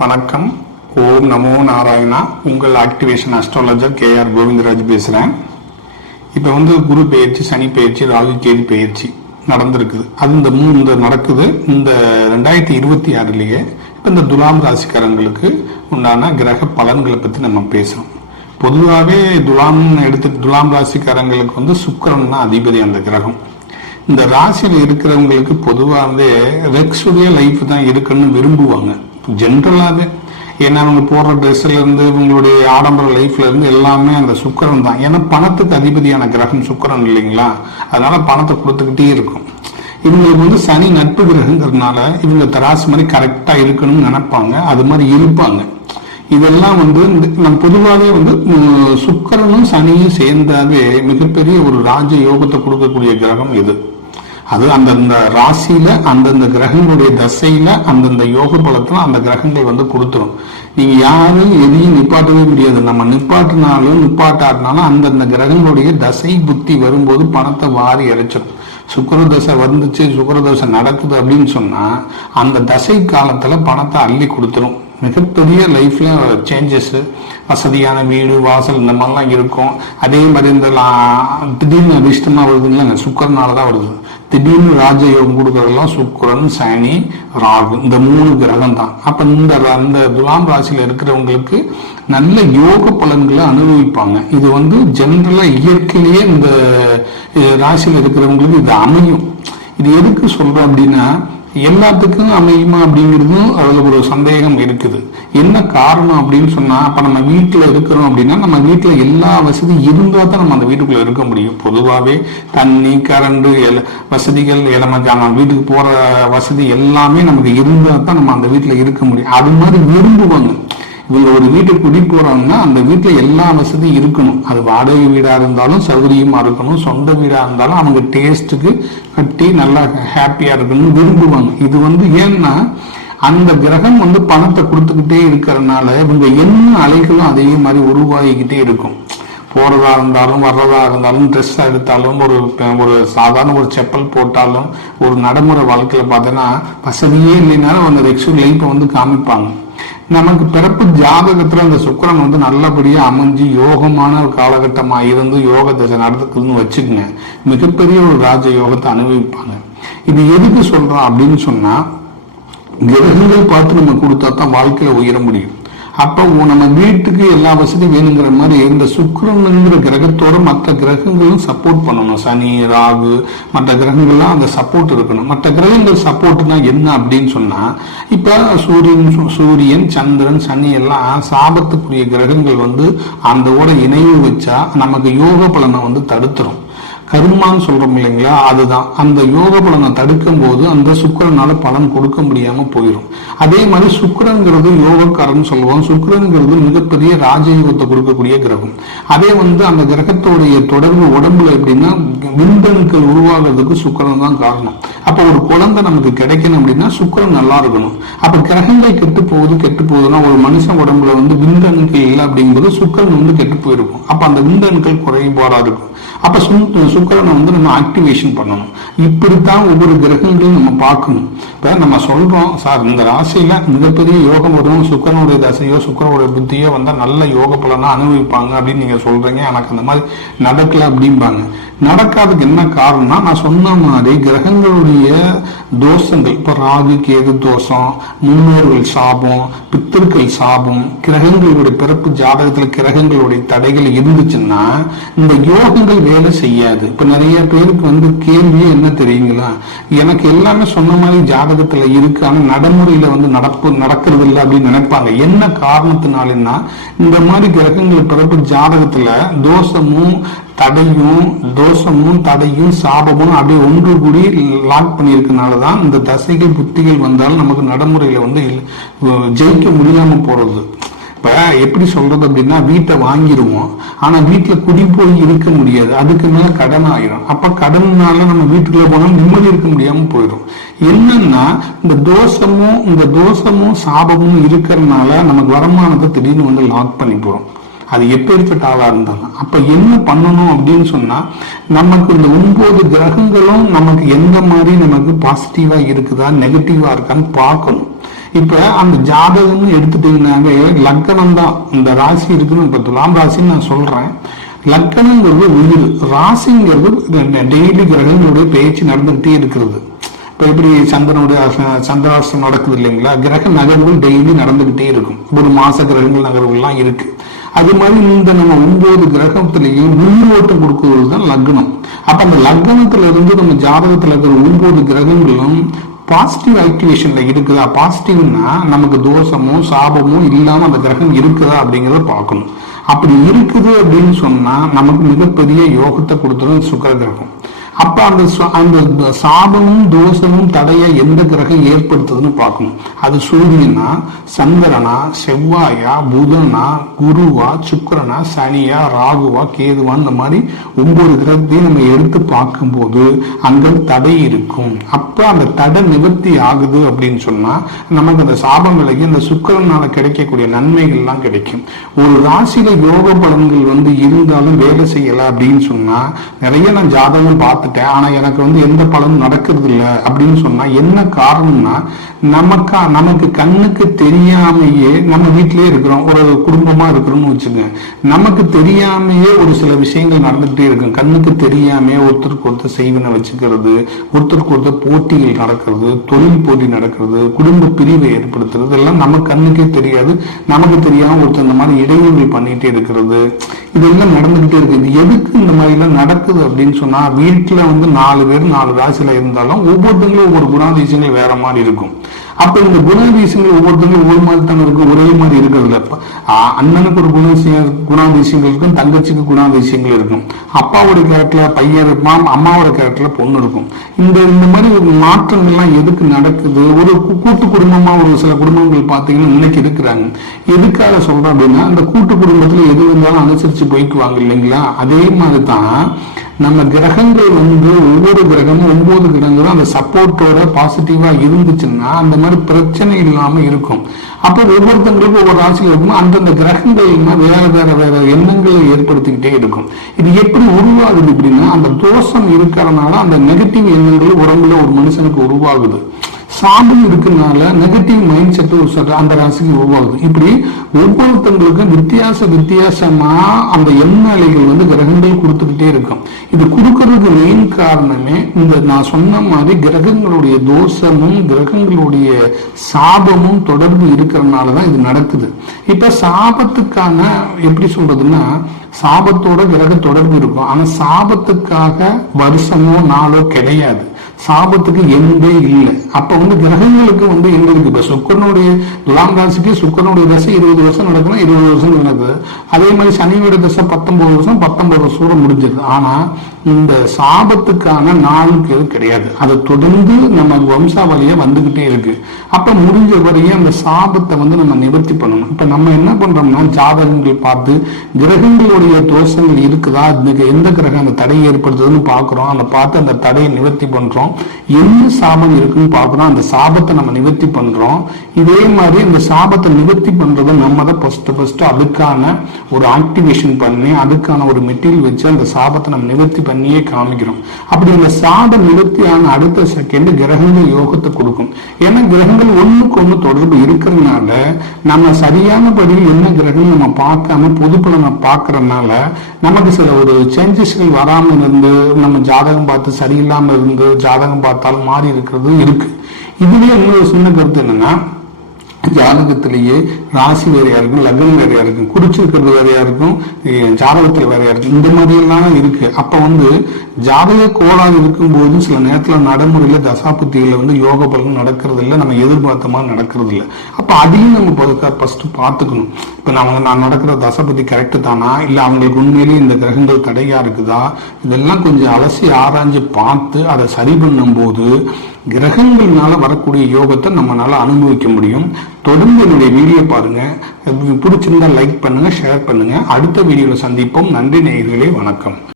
வணக்கம். ஓம் நமோ நாராயணா. உங்கள் activation astrologer KR Govindaraj பேசுகிறேன். இப்போ குரு பெயர்ச்சி, சனி பெயர்ச்சி, ராகு கேது பெயர்ச்சி நடந்திருக்குது. அது இந்த நடக்குது. இந்த 2026 இப்போ இந்த துலாம் ராசிக்காரங்களுக்கு உண்டான கிரக பலன்களை பற்றி நம்ம பேசுகிறோம். பொதுவாகவே துலாம் ராசிக்காரங்களுக்கு சுக்கிரன் தான் அதிபதி. அந்த கிரகம் இந்த ராசியில் இருக்கிறவங்களுக்கு பொதுவாகவே ரெக்ஸுடைய லைஃப் தான் இருக்குன்னு விரும்புவாங்க ஜென்ரலாகவே. ஏன்னா அவங்க போடுற ட்ரெஸ்ல இருந்து இவங்களுடைய ஆடம்பர லைஃப்ல இருந்து எல்லாமே அந்த சுக்கிரன் தான். ஏன்னா பணத்துக்கு அதிபதியான கிரகம் சுக்கிரன் இல்லைங்களா, அதனால பணத்தை கொடுத்துக்கிட்டே இருக்கும். இவங்களுக்கு சனி நட்பு கிரகங்கிறதுனால இவங்க தராசு மாதிரி கரெக்டா இருக்கணும்னு நினைப்பாங்க, அது மாதிரி இருப்பாங்க. இதெல்லாம் நம்ம பொதுவாகவே சுக்கிரனும் சனியும் சேர்ந்தாவே மிகப்பெரிய ஒரு ராஜ யோகத்தை கொடுக்கக்கூடிய கிரகம் இது. அது அந்தந்த ராசியில அந்தந்த கிரகங்களுடைய தசையில அந்தந்த யோக பலத்துல அந்த கிரகங்கள் கொடுத்துரும். நீங்க யாரும் எதையும் நிப்பாட்டவே முடியாது. நம்ம நிப்பாட்டாட்டினாலும் அந்தந்த கிரகங்களுடைய தசை புத்தி வரும்போது பணத்தை வாரி இறைச்சிடும். சுக்கிர தசை வந்துச்சு, சுக்கிர தசை நடக்குது அப்படின்னு சொன்னா அந்த தசை காலத்துல பணத்தை அள்ளி கொடுத்துரும். மிகப்பெரிய லைஃப்ல சேஞ்சஸ், வசதியான வீடு வாசல் இந்த மாதிரிலாம் இருக்கும். அதே மாதிரி இந்த திடீர்னு அதிர்ஷ்டமா வருதுங்களா, சுக்கரனாலதான் வருது. திடீர்னு ராஜயோகம் கொடுக்கறதெல்லாம் சுக்கிரன், சனி, ராகு, இந்த 3 கிரகம் தான். அப்ப இந்த துலாம் ராசியில இருக்கிறவங்களுக்கு நல்ல யோக பலன்களை அனுபவிப்பாங்க. இது ஜெனரலா இயற்கையிலேயே இந்த ராசியில இருக்கிறவங்களுக்கு இது அமையும். இது எதுக்கு சொல்றோம் அப்படின்னா, எல்லாத்துக்கும் அமையுமா அப்படிங்கிறதும் அதுல ஒரு சந்தேகம் இருக்குது. என்ன காரணம் அப்படின்னு சொன்னா, அப்ப நம்ம வீட்டுல இருக்கிறோம் அப்படின்னா நம்ம வீட்டுல எல்லா வசதி இருந்தா தான் நம்ம அந்த வீட்டுக்குள்ள இருக்க முடியும். பொதுவாகவே தண்ணி, கரண்ட், வசதிகள், நம்ம வீட்டுக்கு போற வசதி எல்லாமே நமக்கு இருந்தா தான் நம்ம அந்த வீட்டுல இருக்க முடியும். அது மாதிரி விரும்புவாங்க. இவங்க ஒரு வீட்டுக்கு குடி போறாங்கன்னா அந்த வீட்டுல எல்லா வசதியும் இருக்கணும். அது வாடகை வீடா இருந்தாலும் சௌகரியமா இருக்கணும், சொந்த வீடா இருந்தாலும் அவங்க டேஸ்ட்டுக்கு கட்டி நல்லா ஹாப்பியா இருக்கணும்னு விரும்புவாங்க. இது ஏன்னா அந்த கிரகம் பணத்தை கொடுத்துக்கிட்டே இருக்கிறதுனால இவங்க என்ன அலைகளும் அதே மாதிரி உருவாகிக்கிட்டே இருக்கும். போறதா இருந்தாலும் வர்றதா இருந்தாலும், ட்ரெஸ் எடுத்தாலும், ஒரு சாதாரண ஒரு செப்பல் போட்டாலும், ஒரு நடைமுறை வாழ்க்கையில பார்த்தோன்னா வசதியே இல்லைனாலும் அந்த ரெக்ஸூர் லைஃப்பை காமிப்பாங்க. நமக்கு பிறப்பு ஜாதகத்துல அந்த சுக்கிரன் நல்லபடியா அமைஞ்சு யோகமான ஒரு காலகட்டமா இருந்து யோக தசை நடந்துக்குதுன்னு வச்சுக்கோங்க, மிகப்பெரிய ஒரு ராஜ யோகத்தை அனுபவிப்பாங்க. இது எதுக்கு சொல்றோம் அப்படின்னு சொன்னா, கிரகங்கள் பார்த்து நம்ம கொடுத்தா தான் வாழ்க்கையில உயர முடியும். அப்போ நம்ம வீட்டுக்கு எல்லா வசதியும் வேணுங்கிற மாதிரி இந்த சுக்கிரன்ங்கிற கிரகத்தோட மற்ற கிரகங்களும் சப்போர்ட் பண்ணணும். சனி, ராகு, மற்ற கிரகங்கள்லாம் அந்த சப்போர்ட் இருக்கணும். மற்ற கிரகங்கள் சப்போர்ட்னா என்ன அப்படின்னு சொன்னா, இப்ப சூரியன், சந்திரன், சனி எல்லாம் சாபத்துக்குரிய கிரகங்கள் அந்தோட இணைவு வச்சா நமக்கு யோக பலனை தடுத்துரும். கர்மான்னு சொல்றோம் இல்லைங்களா, அதுதான். அந்த யோக பலனை தடுக்கும் போது அந்த சுக்கிரனால பலன் கொடுக்க முடியாம போயிடும். அதே மாதிரி சுக்கிரங்கிறது யோகக்காரன் சொல்லுவோம். சுக்கிரங்கிறது மிகப்பெரிய ராஜயோகத்தை கொடுக்கக்கூடிய கிரகம். அதே அந்த கிரகத்தோடைய தொடர்பு உடம்புல எப்படின்னா, விந்தணுக்கள் உருவாகிறதுக்கு சுக்கிரன் தான் காரணம். அப்ப ஒரு குழந்தை நமக்கு கிடைக்கணும் அப்படின்னா சுக்கிரன் நல்லா இருக்கணும். அப்ப கிரகங்கள் கெட்டு போகுதுன்னா ஒரு மனுஷன் உடம்புல விந்தணுக்கள் இல்லை அப்படிங்கும்போது சுக்கிரன் கெட்டு போயிருக்கும். அப்ப அந்த விந்தணுக்கள் குறைபாடா இருக்கும். அப்ப சுக்கிரனை நம்ம ஆக்டிவேஷன் பண்ணணும். இப்படித்தான் ஒவ்வொரு கிரகங்களையும் நம்ம பார்க்கணும். இப்ப நம்ம சொல்றோம், சார் இந்த ராசியில மிகப்பெரிய யோகம் வரும், சுக்கிரனுடைய தசையோ சுக்கிரனுடைய புத்தியோ நல்ல யோக பலனா அனுபவிப்பாங்க அப்படின்னு நீங்க சொல்றீங்க. எனக்கு அந்த மாதிரி நடக்கல அப்படிம்பாங்க. நடக்காதுக்கு என்ன காரணம்னா, நான் சொன்ன மாதிரி கிரகங்களுடைய தோஷங்கள், இப்ப ராகு கேது தோஷம், முன்னோர்கள் சாபம், பித்தர்கள் சாபம், கிரகங்களுடைய பிறப்பு ஜாதகத்துல கிரகங்களுடைய தடைகள் இருந்துச்சுன்னா இந்த யோகங்கள் வேலை செய்யாது. இப்ப நிறைய பேருக்கு கேள்வி என்ன தெரியுங்களா, எனக்கு எல்லாமே சொன்ன மாதிரி ஜாதகத்துல இருக்கு, ஆனா நடைமுறையில நடக்கிறது இல்லை அப்படின்னு நினைப்பாங்க. என்ன காரணத்தினாலன்னா, இந்த மாதிரி கிரகங்கள் பிறப்பு ஜாதகத்துல தோஷமும் தடையும் சாபமும் அப்படியே ஒன்று கூடி லாக் பண்ணியிருக்கனாலதான் இந்த தசைகள் புத்திகள் வந்தாலும் நமக்கு நடைமுறையில ஜெயிக்க முடியாம போறது. இப்ப எப்படி சொல்றது அப்படின்னா, வீட்டை வாங்கிடுவோம், ஆனா வீட்டுல குடி போய் இருக்க முடியாது, அதுக்கு மேல கடன் ஆயிரும். அப்ப கடன்னால நம்ம வீட்டுக்குள்ள போனாலும் நிம்மதி இருக்க முடியாம போயிடும். என்னன்னா, இந்த தோஷமும் சாபமும் இருக்கிறதுனால நமக்கு வருமானத்தை திடீர்னு லாக் பண்ணி போறோம். அது எப்பேற்பட்ட ஆளா இருந்தாலும். அப்ப என்ன பண்ணணும் அப்படின்னு சொன்னா, நமக்கு இந்த 9 கிரகங்களும் நமக்கு எந்த மாதிரி நமக்கு பாசிட்டிவா இருக்குதா நெகட்டிவா இருக்கான்னு பார்க்கணும். இப்ப அந்த ஜாதகம்னு எடுத்துட்டீங்கன்னாங்க லக்கணம் தான் இந்த ராசி இருக்குன்னு இப்ப துலாம் ராசின்னு நான் சொல்றேன். லக்கணங்கிறது உயிர், ராசிங்கிறது டெய்லி கிரகங்களுடைய பேச்சு நடந்துகிட்டே இருக்கிறது. இப்ப எப்படி சந்திராஷ்டம் நடக்குது இல்லைங்களா, கிரக நகர்வுகள் டெய்லி நடந்துகிட்டே இருக்கும். ஒரு மாச கிரகங்கள் நகர்வுகள்லாம் இருக்கு. அது மாதிரி இந்த நம்ம 9 கிரகத்திலையும் உயிரோட்டம் கொடுக்கிறது தான் லக்னம். அப்ப அந்த லக்னத்துல இருந்து நம்ம ஜாதகத்துல இருக்கிற 9 கிரகங்களும் பாசிட்டிவ் ஆக்டிவேஷன்ல இருக்குதா, பாசிட்டிவ்னா நமக்கு தோஷமோ சாபமோ இல்லாம அந்த கிரகம் இருக்குதா அப்படிங்கிறத பார்க்கணும். அப்படி இருக்குது அப்படின்னு சொன்னா நமக்கு மிகப்பெரிய யோகத்தை கொடுத்துரும் சுக்கிர கிரகம். அப்ப அந்த சாபமும் தோஷமும் தடைய எந்த கிரகம் ஏற்படுத்துதுன்னு பார்க்கணும். அது சூரியனா, சந்திரனா, செவ்வாயா, புதனா, குருவா, சுக்கிரனா, சனியா, ராகுவா, கேதுவா, இந்த மாதிரி 9 கிரகத்தையும் நம்ம எடுத்து பார்க்கும்போது அங்க தடை இருக்கும். அப்ப அந்த தடை நிவர்த்தி ஆகுது அப்படின்னு சொன்னா நமக்கு அந்த சாபம் விலகி அந்த சுக்கிரனால கிடைக்கக்கூடிய நன்மைகள்லாம் கிடைக்கும். ஒரு ராசியில யோக பலன்கள் இருந்தாலும் வேலை செய்யல அப்படின்னு சொன்னா நிறைய நான் ஜாதகம் பார்த்து ஆனா எனக்கு எந்த பலனும் நடக்கிறது இல்லை அப்படின்னு சொன்னா என்ன காரணம்னா நமக்கு கண்ணுக்கு தெரியாமையே நம்ம வீட்டிலேயே இருக்கிறோம், ஒரு குடும்பமா இருக்கிறோம்னு வச்சுங்க, நமக்கு தெரியாமையே ஒரு சில விஷயங்கள் நடந்துகிட்டே இருக்கும். கண்ணுக்கு தெரியாமையே ஒருத்தருக்கு ஒருத்தர் செய்வனை வச்சுக்கிறது, ஒருத்தருக்கு ஒருத்தர் போட்டிகள் நடக்கிறது, தொழில் போட்டி நடக்கிறது, குடும்ப பிரிவை ஏற்படுத்துறது, எல்லாம் நம்ம கண்ணுக்கே தெரியாது. நமக்கு தெரியாம ஒருத்தர் இந்த மாதிரி இடைவெளி பண்ணிட்டே இருக்கிறது, இதெல்லாம் நடந்துகிட்டே இருக்கு. இது எதுக்கு இந்த மாதிரி எல்லாம் நடக்குது அப்படின்னு சொன்னா வீட்டுல 4 பேர் 4 ராசியில இருந்தாலும் ஒவ்வொருத்தங்களும் ஒவ்வொரு குணாதிசயங்கள் வேற மாதிரி இருக்கும். அப்ப இந்த குணாதிசயங்கள் ஒவ்வொருத்தங்களும் ஒவ்வொரு மாதிரி தானே இருக்கும், ஒரே மாதிரி இருக்கிறது இல்ல. அண்ணனுக்கு ஒரு குணாதிசயங்கள் இருக்கும், தங்கச்சிக்கு குணாதிசயங்கள் இருக்கும், அப்பாவோட கேரக்டர்ல பையன் இருப்பான், அம்மாவோட கேரக்டர்ல பொண்ணு இருக்கும். இந்த மாதிரி ஒரு மாற்றங்கள்லாம் எதுக்கு நடக்குது? ஒரு கூட்டு குடும்பமா ஒரு சில குடும்பங்கள் பாத்தீங்கன்னா இன்னைக்கு இருக்கிறாங்க. எதுக்காக சொல்றேன் அப்படின்னா அந்த கூட்டு குடும்பத்துல எது இருந்தாலும் அனுசரிச்சு போய்க்குவாங்க இல்லைங்களா. அதே மாதிரிதான் நம்ம கிரகங்கள் ஒவ்வொரு கிரகமும் 9 கிரகங்களும் அந்த சப்போர்ட்டோட பாசிட்டிவா இருந்துச்சுன்னா அந்த மாதிரி பிரச்சனை இல்லாம இருக்கும். அப்ப ஒவ்வொருத்தங்களுக்கும் ஒவ்வொரு ராசியில் இருக்கும், அந்தந்த கிரகங்கள் வேற எண்ணங்களை ஏற்படுத்திக்கிட்டே இருக்கும். இது எப்படி உருவாகுது அப்படின்னா அந்த தோஷம் இருக்கிறதுனால அந்த நெகட்டிவ் எண்ணங்கள் உடம்புல ஒரு மனுஷனுக்கு உருவாகுது. சாபம் இருக்கிறதுனால நெகட்டிவ் மைண்ட் செட் அந்த ராசிக்கு உருவாகுது. இப்படி ஒவ்வொருத்தங்களுக்கும் வித்தியாசமா அந்த எண்ண அலைகள் கிரகங்கள் கொடுத்துக்கிட்டே இருக்கும். இது கொடுக்கறதுக்கு மெயின் காரணமே இந்த நான் சொன்ன மாதிரி கிரகங்களுடைய தோஷமும் கிரகங்களுடைய சாபமும் தொடர்பு இருக்கிறதுனாலதான் இது நடக்குது. இப்ப சாபத்துக்கான எப்படி சொல்றதுன்னா சாபத்தோட கிரக தொடர்பு இருக்கும், ஆனா சாபத்துக்காக வருஷமோ நாளோ கிடையாது, சாபத்துக்கு எண்டே இல்லை. அப்ப கிரகங்களுக்கு எங்க இருக்கு? இப்ப சுக்கரனுடைய துலாம் ராசிக்கு சுக்கரனுடைய தசை 20 வருஷம் நடக்கணும், 20 வருஷம் நடக்குது. அதே மாதிரி சனியோட தசை 19 வருஷம் 19 வருஷம் முடிஞ்சது. ஆனா இந்த சாபத்துக்கான நாளுக்கு எது கிடையாது, அதை தொடர்ந்து நம்ம வம்சாவளியா வந்துகிட்டே இருக்கு. அப்ப முடிஞ்ச வரையும் அந்த சாபத்தை நம்ம நிவர்த்தி பண்ணணும். இப்ப நம்ம என்ன பண்றோம்னா ஜாதகங்கள் பார்த்து கிரகங்களுடைய தோஷங்கள் இருக்குதா, எந்த கிரகம் அந்த தடையை ஏற்படுத்துதுன்னு பாக்குறோம், அதை பார்த்து அந்த தடையை நிவர்த்தி பண்றோம். என்ன சாபம் இருக்குன்னு பாக்குறோம், அந்த சாபத்தை நம்ம நிவர்த்தி பண்றோம். இதே மாதிரி அந்த சாபத்தை நிவர்த்தி பண்றது நம்ம தான் ஃபர்ஸ்ட் அதுக்கான ஒரு ஆக்டிவேஷன் பண்ணி அதுக்கான ஒரு மெட்டீரியல் வச்சு அந்த சாபத்தை நம்ம நிவர்த்தி பண்ணியே காமிக்கிறோம். அப்படி இந்த சாப நிவர்த்தியான அடுத்த செகண்ட் கிரகங்கள் யோகத்தை கொடுக்கும். ஏன்னா கிரகங்கள் ஒண்ணுக்கு ஒண்ணு தொடர்பு இருக்கிறதுனால நம்ம சரியான படியில் என்ன கிரகம் நம்ம பார்க்காம பொது பலனை பார்க்கறதுனால நமக்கு சில ஒரு சேஞ்சஸ்கள் வராம இருந்து நம்ம ஜாதகம் பார்த்து சரியில்லாம இருந்து ஜாதகம் பார்த்தாலும் மாறி இருக்கிறது இருக்கு. இதுலயே இன்னொரு சின்ன கருத்து என்னன்னா ஜாதகத்திலேயே ராசி வேறையா இருக்கும், லக்னம் வேறையா இருக்கும், குறிச்சிருக்கிறது வேறையா இருக்கும், ஜாதகத்துல வேறையா இருக்கும், இந்த மாதிரி எல்லாம் இருக்கு. அப்ப ஜாதக கோளாறு இருக்கும்போது சில நேரத்துல நடைமுறையில தசாபுத்திகளை யோக பலன் நடக்கிறது இல்லை, நம்ம எதிர்பார்த்த மாதிரி நடக்கிறது இல்லை. அப்ப அதையும் நம்ம ஃபர்ஸ்ட் பார்த்துக்கணும். இப்ப நான் நடக்கிற தசாபுத்தி கரெக்டு தானா, இல்ல அவங்களுக்கு உண்மையிலேயே இந்த கிரகங்கள் தடையா இருக்குதா, இதெல்லாம் கொஞ்சம் அலசி ஆராய்ஞ்சு பார்த்து அதை சரி பண்ணும் போது கிரகங்கள்னால வரக்கூடிய யோகத்தை நம்மளால அனுபவிக்க முடியும். தொடர்ந்து என்னுடைய வீடியோ பாருங்க, பிடிச்சிருந்தா லைக் பண்ணுங்க, ஷேர் பண்ணுங்க. அடுத்த வீடியோல சந்திப்போம். நன்றி நேயர்களே, வணக்கம்.